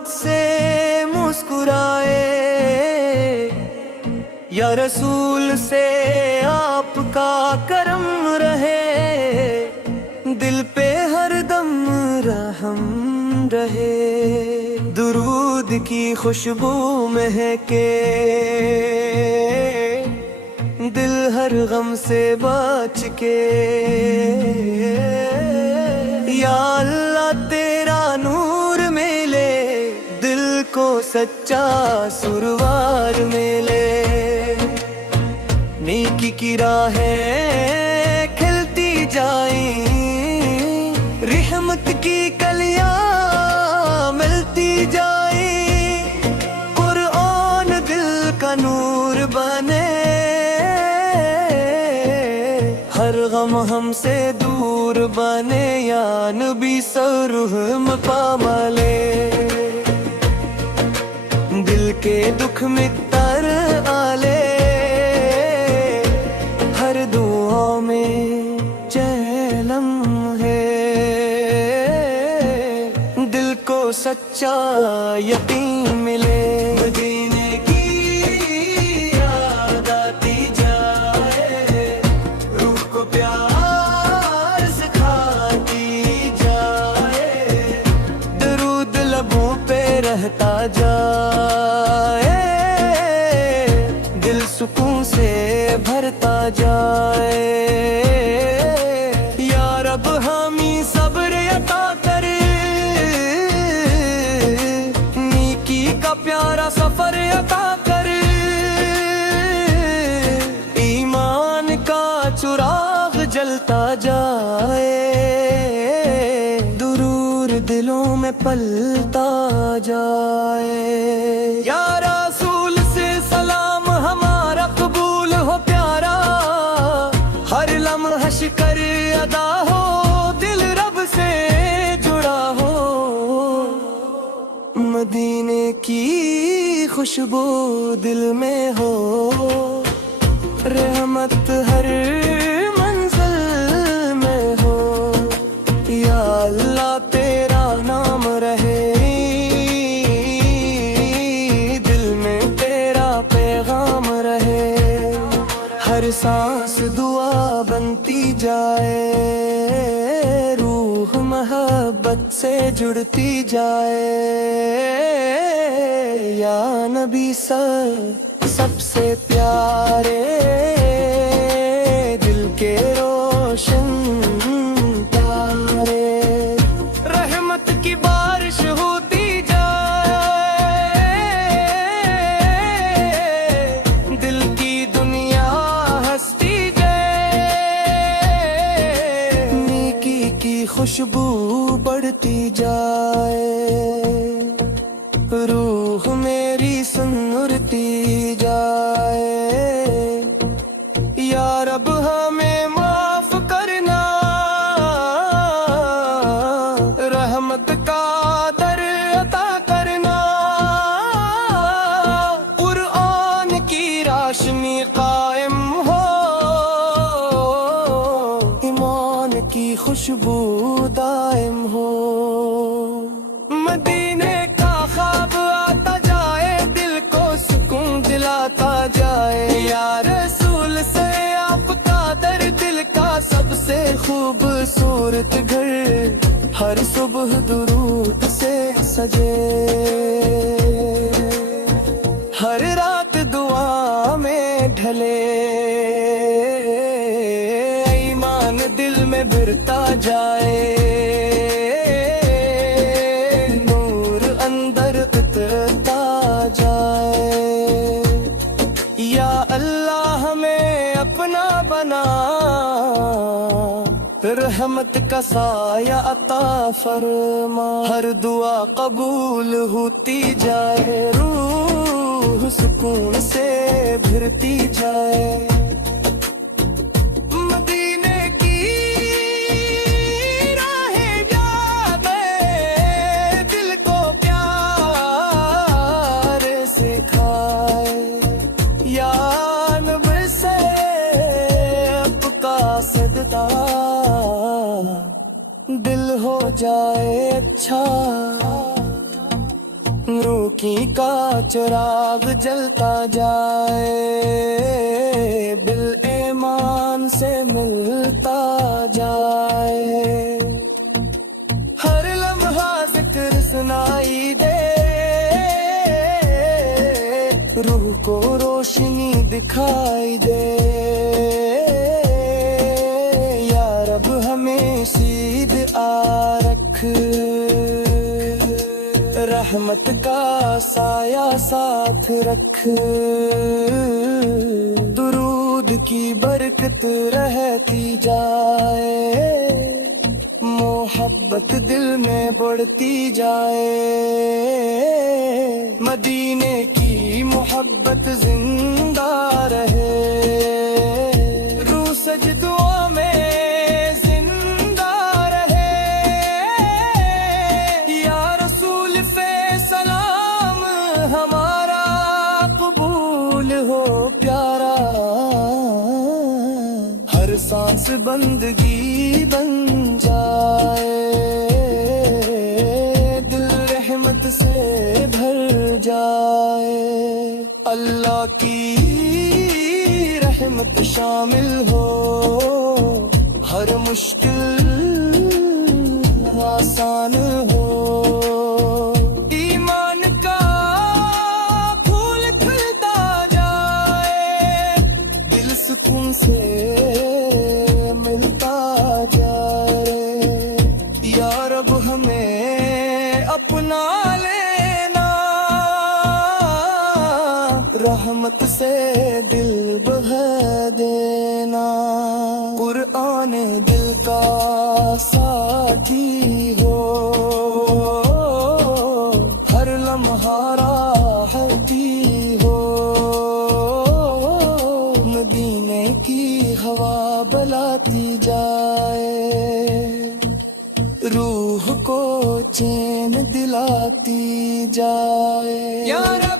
मोहब्बत से मुस्कुराए, या रसूल से आपका करम रहे, दिल पे हरदम रहम रहे। दुरूद की खुशबू महके, दिल हर गम से बच के। या अल्लाह तेरा नूर मिले, दिल को सच्चा सुरवार मिले। नेकी की राहें खिलती जाएं, रहमत की कलियां मिलती जाएं। कुरान दिल का नूर बने, हर गम हमसे दूर बने। या नबी सरूहम पामले, दिल के दुख मितर आले, हर दुआ में चैलम है। दिल को सच्चा यकीन मिले, मदीने की याद आती जाए, रूह को प्यार सिखाती जाए। दरूद लबों पे रहता जाए, दिल सुकून से भरता जाए। या रब हमी सब्र अता कर, नेकी का प्यारा सफर अता कर। ईमान का चिराग जलता जाए, दुरूर दिलों में पलता जाए। या रसूल से सलाम हमारा कबूल हो प्यारा, हर लम्हा शिकर अदा हो, दिल रब से जुड़ा हो। मदीने की खुशबू दिल में हो, रहमत हर मंजिल में हो। या अल्लाह तेरा नाम रहे, दिल में तेरा पैगाम रहे। हर सांस दुआ बनती जाए, रूह मोहब्बत से जुड़ती जाए। या नबी सबसे प्यारे, दिल के रोशन तारे। रहमत की बारिश होती जाए, दिल की दुनिया हंसती जाए। नेकी की खुशबू बढ़ती जाए, रूह मेरी सुनती जाए। या रब हमें माफ करना, रहमत का दर अता करना। कुरान की रोशनी कायम हो, ईमान की खुशबू दायम हो। मदीने का ख्वाब आता जाए, दिल को सुकून दिलाता जाए। या रसूल से आपका दर, दिल का सबसे खूबसूरत घर। हर सुबह दुरूद से सजे, हर रात दुआ में ढले। ईमान दिल में बिरता जाए, नूर अंदर उतरता जाए। या अल्लाह हमें अपना बना, रहमत का साया अता फरमा। हर दुआ कबूल होती जाए, रूह सुकून से भरती जाए। मदीने की राहें जाने, दिल को प्यार सिखाए। या नबी से आपका सदका, दिल हो जाए अच्छा, نیکی کا چراغ جلتا جائے، بالایمان سے ملتا جائے، ہر لمحہ ذکر سنائی دے، روح کو روشنی دکھائی دے، یا رب ہمیں سیدھ آ رکھ، رحمت کا سایہ ساتھ رکھ، درود کی برکت رہتی جائے، محبت دل میں بڑھتی جائے، مدینے کی محبت زندہ رہے، روح سجدوں میں زندہ رہے، یا رسول فے سلام ہمارا قبول ہو پیارا، ہر سانس بندگی بن جائے، دل رحمت سے بھر جائے، اللہ کی رحمت شامل ہو، ہر مشکل آسان ہو، ایمان کا پھول کھلتا جائے، دل سکون سے ملتا جائے، یا رب ہمیں اپنا لینا، رحمت سے دل بہلا دینا، قرآن دل کا ساتھی ہو، ہر لمحہ راحتی ہو، مدینے کی ہوا بلاتی جائے، روح کو چین دلاتی جائے، یا رب